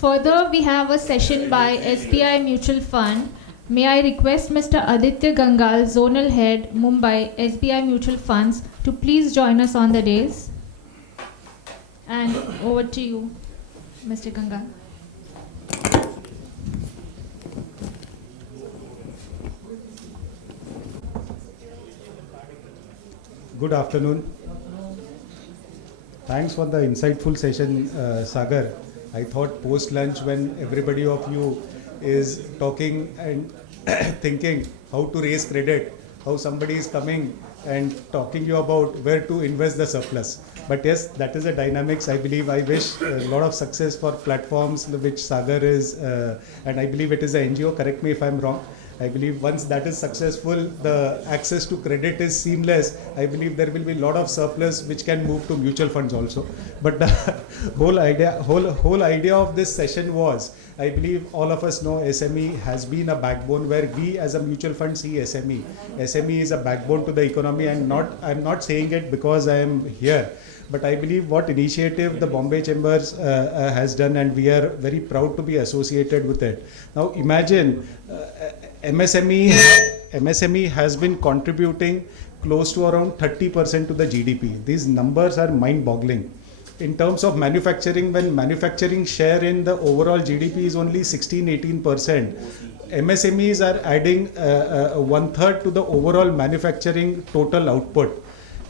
Further, we have a session by SBI Mutual Fund. May I request Mr. Aditya Gangal, Zonal Head, Mumbai, SBI Mutual Funds, to please join us on the dais. And over to you, Mr. Gangal. Good afternoon. Thanks for the insightful session, Sagar. I thought post-lunch when everybody of you is talking and thinking how to raise credit, how somebody is coming and talking you about where to invest the surplus. But yes, that is a dynamics. I believe I wish a lot of success for platforms which Sagar is, and I believe it is an NGO, correct me if I'm wrong. I believe once that is successful, the access to credit is seamless. I believe there will be a lot of surplus which can move to mutual funds also. But the whole idea of this session was, I believe all of us know SME has been a backbone where we as a mutual fund see SME. SME is a backbone to the economy, and I'm not saying it because I am here. But I believe what initiative the Bombay Chambers has done, and we are very proud to be associated with it. Now imagine MSME has been contributing close to around 30% to the GDP. These numbers are mind-boggling. In terms of manufacturing, when manufacturing share in the overall GDP is only 16-18%, MSMEs are adding 1/3 to the overall manufacturing total output.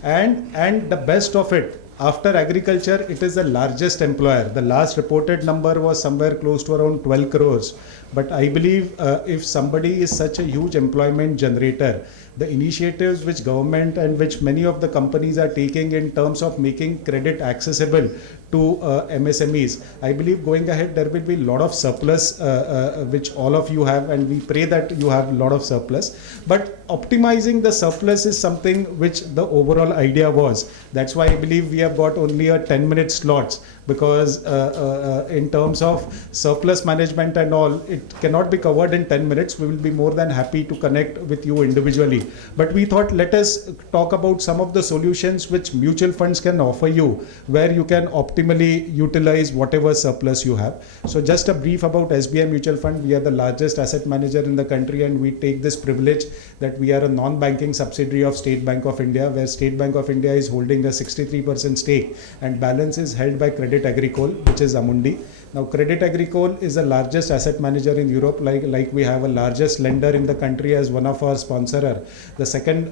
And the best of it, after agriculture, it is the largest employer. The last reported number was somewhere close to around 12 crores. But I believe if somebody is such a huge employment generator, the initiatives which government and which many of the companies are taking in terms of making credit accessible to MSMEs, I believe going ahead there will be a lot of surplus which all of you have, and we pray that you have a lot of surplus. But optimizing the surplus is something which the overall idea was. That's why I believe we have got only a 10-minute slots, because in terms of surplus management and all, it cannot be covered in 10 minutes. We will be more than happy to connect with you individually. But we thought let us talk about some of the solutions which mutual funds can offer you, where you can optimally utilize whatever surplus you have. So just a brief about SBI Mutual Fund. We are the largest asset manager in the country, and we take this privilege that we are a non-banking subsidiary of State Bank of India, where State Bank of India is holding a 63% stake, and balance is held by Credit Agricole, which is Amundi. Now, Credit Agricole is the largest asset manager in Europe, like we have a largest lender in the country as one of our sponsorer. The second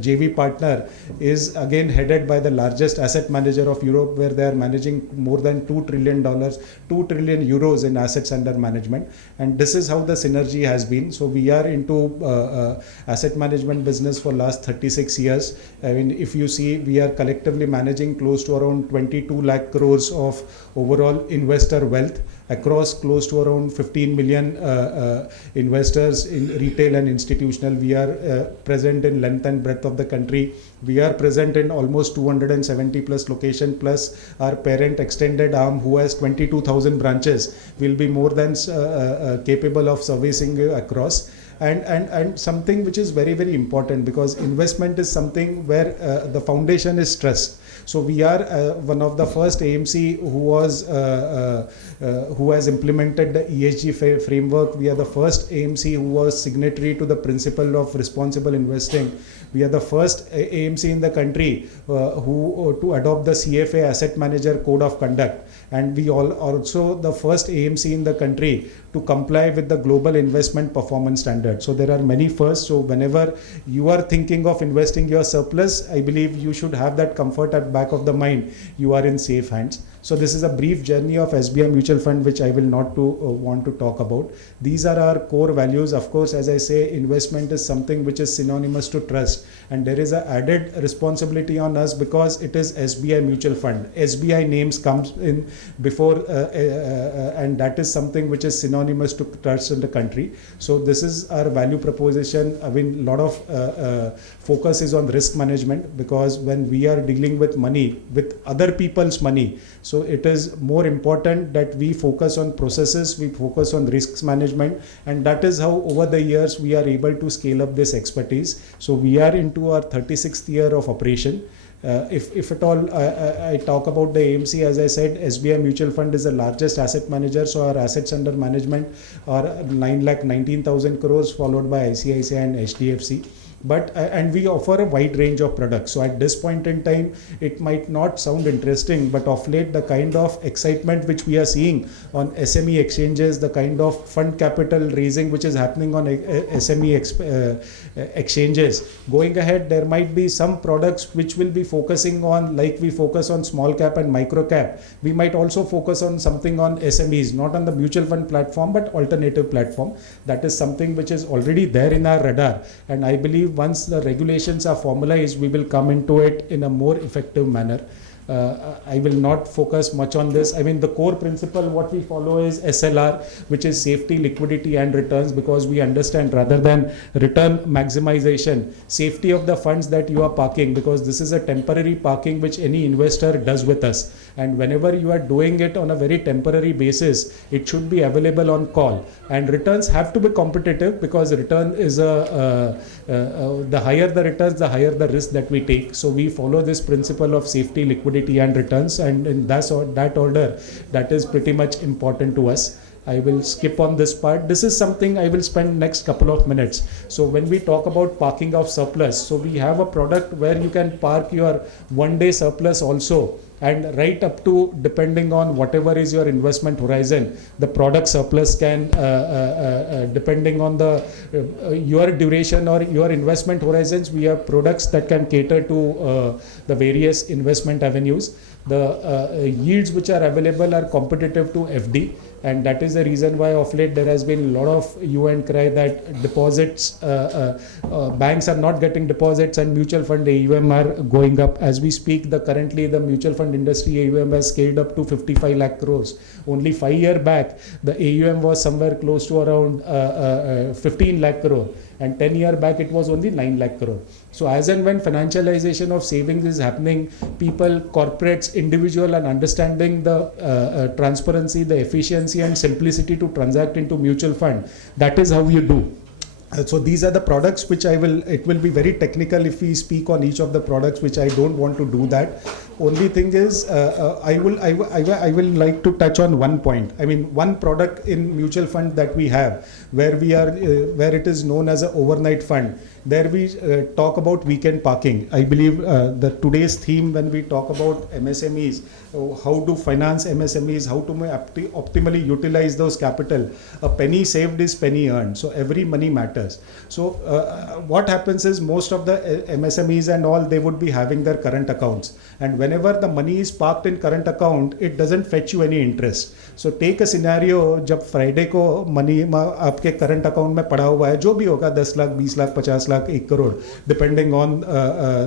JV partner is again headed by the largest asset manager of Europe, where they are managing more than $2 trillion in assets under management. And this is how the synergy has been. So we are into asset management business for last 36 years. I mean, if you see, we are collectively managing close to around 22 lakh crores of overall investor wealth across close to around 15 million investors in retail and institutional. We are present in length and breadth of the country. We are present in almost 270 plus location, plus our parent extended arm, who has 22,000 branches, will be more than capable of servicing across. And something which is very, very important, because investment is something where the foundation is trust. So we are one of the first AMC who has implemented the ESG framework. We are the first AMC who was signatory to the principle of responsible investing. We are the first AMC in the country who to adopt the CFA Asset Manager Code of Conduct. And we also the first AMC in the country to comply with the Global Investment Performance Standard. So there are many firsts. So whenever you are thinking of investing your surplus, I believe you should have that comfort at back of the mind. You are in safe hands. So this is a brief journey of SBI Mutual Fund, which I will not want to talk about. These are our core values. Of course, as I say, investment is something which is synonymous to trust, and there is an added responsibility on us because it is SBI Mutual Fund. SBI names comes in before, and that is something which is synonymous to trust in the country. So this is our value proposition. I mean, a lot of focus is on risk management, because when we are dealing with money, with other people's money, so it is more important that we focus on processes, we focus on risks management, and that is how over the years we are able to scale up this expertise. So we are into our 36th year of operation. If at all I talk about the AMC, as I said, SBI Mutual Fund is the largest asset manager, so our assets under management are 9,19,000 crores, followed by ICICI and HDFC. But and we offer a wide range of products. So at this point in time, it might not sound interesting, but of late the kind of excitement which we are seeing on SME exchanges, the kind of fund capital raising which is happening on SME exchanges, going ahead there might be some products which will be focusing on, like we focus on small cap and micro cap, we might also focus on something on SMEs, not on the mutual fund platform but alternative platform. That is something which is already there in our radar, and I believe once the regulations are formalized, we will come into it in a more effective manner. I will not focus much on this. I mean, the core principle what we follow is SLR, which is safety, liquidity and returns, because we understand rather than return maximization, safety of the funds that you are parking, because this is a temporary parking which any investor does with us. And whenever you are doing it on a very temporary basis, it should be available on call. And returns have to be competitive, because return is the higher the returns, the higher the risk that we take. So we follow this principle of safety, liquidity and returns, and in that order, that is pretty much important to us. I will skip on this part. This is something I will spend next couple of minutes. So when we talk about parking of surplus, so we have a product where you can park your one-day surplus also, and right up to, depending on whatever is your investment horizon, the product surplus can depending on the your duration or your investment horizons, we have products that can cater to the various investment avenues. The yields which are available are competitive to FD, and that is the reason why of late there has been a lot of hue and cry that deposits, banks are not getting deposits and mutual fund AUM are going up. As we speak, currently the mutual fund industry AUM has scaled up to 55 lakh crores. Only 5 years back, the AUM was somewhere close to around 15 lakh crore, and 10 years back it was only 9 lakh crore. So as and when financialization of savings is happening, people, corporates, individual are understanding the transparency, the efficiency and simplicity to transact into mutual fund. That is how you do. So these are the products which it will be very technical if we speak on each of the products, which I don't want to do that. Only thing is, I will like to touch on one point. I mean, one product in mutual fund that we have, where where it is known as an overnight fund. There we talk about weekend parking. I believe today's theme when we talk about MSMEs, how to finance MSMEs, how to optimally utilize those capital. A penny saved is penny earned. So every money matters. So what happens is, most of the MSMEs and all, they would be having their current accounts. And whenever the money is parked in current account, it doesn't fetch you any interest. So take a scenario, जब Friday को money आपके current account में पड़ा हुआ है, जो भी होगा 10 lakh, 20 lakh, 50 lakh, 1 crore, depending on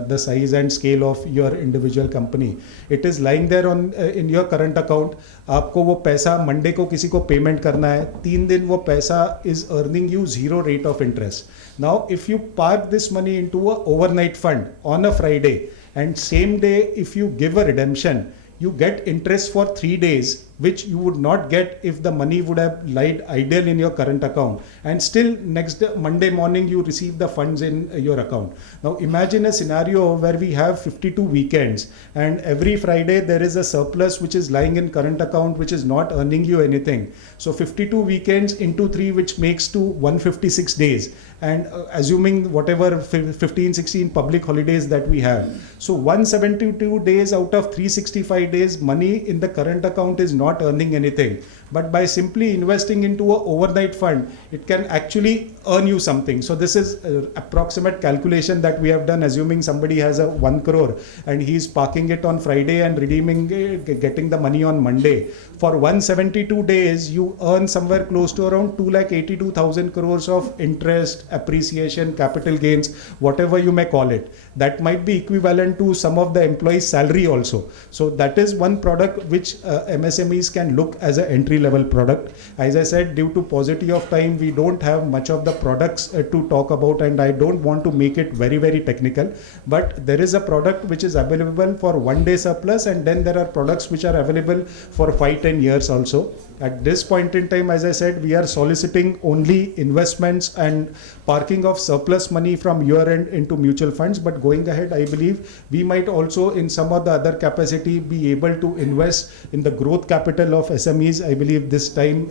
the size and scale of your individual company. It is lying there in your current account. आपको वो पैसा मंडे को किसी को पेमेंट करना है, 3 दिन वो पैसा is earning you 0 rate of interest. Now if you park this money into a overnight fund on a Friday, and same day if you give a redemption, you get interest for 3 days, which you would not get if the money would have lied idle in your current account, and still next Monday morning you receive the funds in your account. Now imagine a scenario where we have 52 weekends, and every Friday there is a surplus which is lying in current account which is not earning you anything. So 52 weekends into 3, which makes to 156 days, and assuming whatever 15, 16 public holidays that we have. So 172 days out of 365 days, money in the current account is not earning anything. But by simply investing into an overnight fund, it can actually earn you something. So this is approximate calculation that we have done, assuming somebody has a 1 crore and he's parking it on Friday and redeeming it, getting the money on Monday. For 172 days, you earn somewhere close to around 2,82,000 crores of interest, appreciation, capital gains, whatever you may call it. That might be equivalent to some of the employees' salary also. So that is one product which MSMEs can look as an entry-level product. As I said, due to paucity of time, we don't have much of the products to talk about, and I don't want to make it very, very technical. But there is a product which is available for 1 day surplus, and then there are products which are available for 5-10 years also. At this point in time, as I said, we are soliciting only investments and parking of surplus money from your end into mutual funds. But going ahead, I believe we might also in some of the other capacity be able to invest in the growth capital of SMEs. I believe this time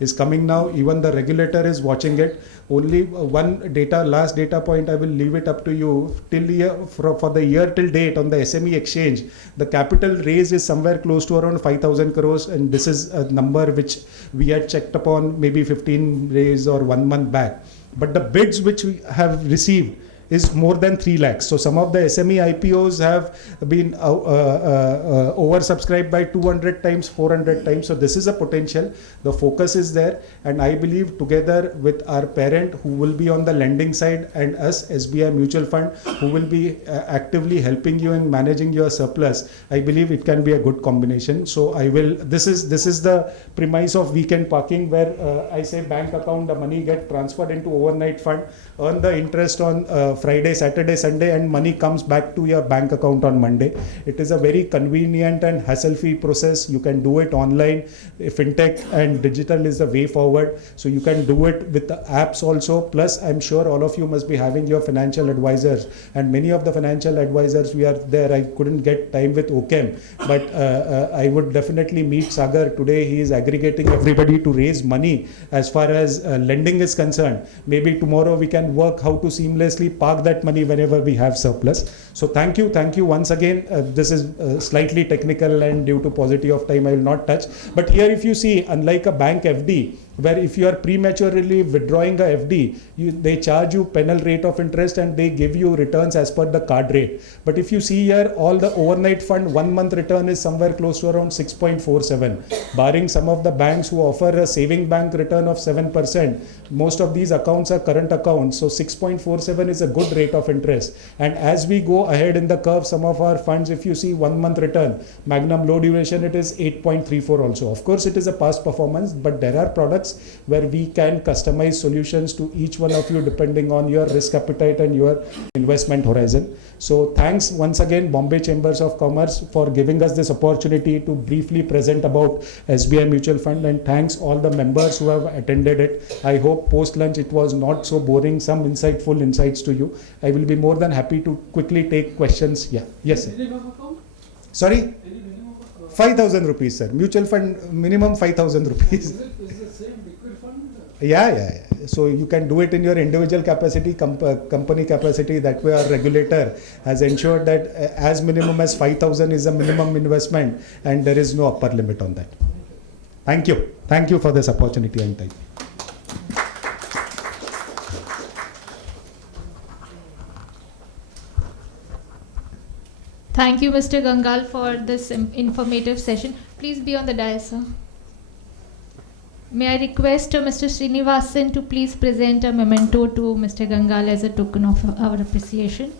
is coming now. Even the regulator is watching it. Only last data point, I will leave it up to you. For the year till date on the SME exchange, the capital raise is somewhere close to around 5,000 crores, and this is a number which we had checked upon maybe 15 days or 1 month back. But the bids which we have received is more than 3 lakhs. So some of the SME IPOs have been oversubscribed by 200 times, 400 times. So this is a potential. The focus is there. And I believe together with our parent who will be on the lending side and us, SBI Mutual Fund, who will be actively helping you in managing your surplus, I believe it can be a good combination. So this is the premise of weekend parking, where I say bank account, the money get transferred into overnight fund, earn the interest on Friday, Saturday, Sunday, and money comes back to your bank account on Monday. It is a very convenient and hassle-free process. You can do it online. Fintech and digital is the way forward. So you can do it with the apps also. Plus, I'm sure all of you must be having your financial advisors, and many of the financial advisors, we are there. I couldn't get time with OCAM, but I would definitely meet Sagar today. He is aggregating everybody to raise money as far as lending is concerned. Maybe tomorrow we can work how to seamlessly park that money whenever we have surplus. So thank you once again. This is slightly technical, and due to paucity of time I will not touch. But here if you see, unlike a bank FD, where if you are prematurely withdrawing a FD, they charge you penal rate of interest and they give you returns as per the card rate. But if you see here, all the overnight fund 1 month return is somewhere close to around 6.47, barring some of the banks who offer a saving bank return of 7%. Most of these accounts are current accounts, so 6.47 is a good rate of interest. And as we go ahead in the curve, some of our funds, if you see 1 month return, Magnum low duration, it is 8.34 also. Of course, it is a past performance, but there are products where we can customize solutions to each one of you depending on your risk appetite and your investment horizon. So thanks once again, Bombay Chambers of Commerce, for giving us this opportunity to briefly present about SBI Mutual Fund, and thanks all the members who have attended it. I hope post lunch it was not so boring, some insightful insights to you. I will be more than happy to quickly take questions. Yeah. Yes, sir. Sorry? 5,000 rupees, sir. Mutual fund minimum 5,000 rupees. Yeah. So you can do it in your individual capacity, company capacity. That way our regulator has ensured that as minimum as 5,000 is a minimum investment, and there is no upper limit on that. Thank you. Thank you for this opportunity and time. Thank you, Mr. Gangal, for this informative session. Please be on the dais, sir. May I request Mr. Srinivasan to please present a memento to Mr. Gangal as a token of our appreciation.